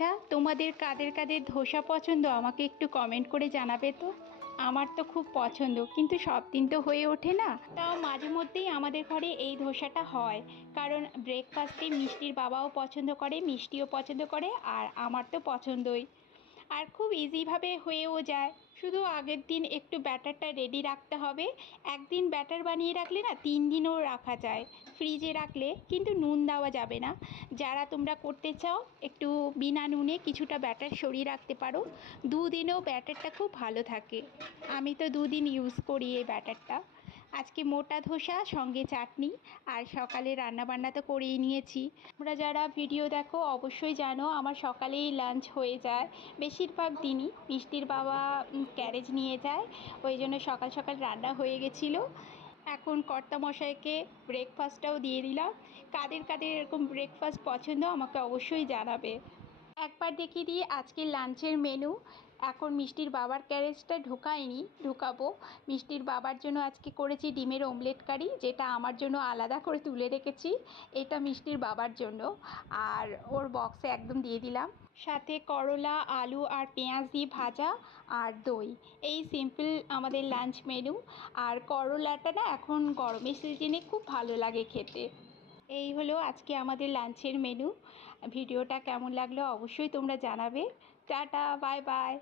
আচ্ছা তোমাদের কাদের কাদের ধোসা পছন্দ? আমাকে একটু কমেন্ট করে জানাবে তো। আমার তো খুব পছন্দ, কিন্তু সব দিন তো হয়ে ওঠে না। তাও মাঝে মধ্যেই আমাদের ঘরে এই ধোসাটা হয়। কারণ ব্রেকফাস্টে মিষ্টির বাবাও পছন্দ করে, মিষ্টিও পছন্দ করে, আর আমার তো পছন্দই। আর খুব ইজিভাবে হয়েও যায়। শুধু আগের দিন একটু ব্যাটারটা রেডি রাখতে হবে। একদিন ব্যাটার বানিয়ে রাখলে না তিন দিনও রাখা যায়। ফ্রিজে রাখলে কিন্তু নুন দেওয়া যাবে না। যারা তোমরা করতে চাও, একটু বিনা নুনে কিছুটা ব্যাটার সরিয়ে রাখতে পারো। দুদিনেও ব্যাটারটা খুব ভালো থাকে। আমি তো দুদিন ইউজ করি এই ব্যাটারটা। আজকে মোটা ধোসা, সঙ্গে চাটনি আর সকালে রান্নাবান্না তো করেই নিয়েছি। তোমরা যারা ভিডিও দেখো, অবশ্যই জানো আমার সকালেই লাঞ্চ হয়ে যায়। বেশিরভাগ দিনই মিষ্টির বাবা ক্যারেজ নিয়ে যায়। ওই জন্য সকাল সকাল রান্না হয়ে গেছিল। এখন কর্তামশাইকে ব্রেকফাস্টটাও দিয়ে দিলাম। কাদের কাদের এরকম ব্রেকফাস্ট পছন্দ আমাকে অবশ্যই জানাবে। একবার দেখিয়ে দিই আজকের লাঞ্চের মেনু এখন মিষ্টির বাবার ক্যারেজটা ঢোকায়নি, ঢোকাবো। মিষ্টির বাবার জন্য আজকে করেছি ডিমের অমলেট কারি যেটা আমার জন্য আলাদা করে তুলে রেখেছি। এটা মিষ্টির বাবার জন্য। আর ওর বক্সে একদম দিয়ে দিলাম। সাথে করলা, আলু আর পেঁয়াজ দিয়ে ভাজা আর দই। এই সিম্পল আমাদের লাঞ্চ মেনু আর করলাটা না এখন গরমের সিজনে খুব ভালো লাগে খেতে। এই হলো আজকে আমাদের লাঞ্চের মেনু ভিডিওটা কেমন লাগল অবশ্যই তোমরা জানাবে। Tata bye bye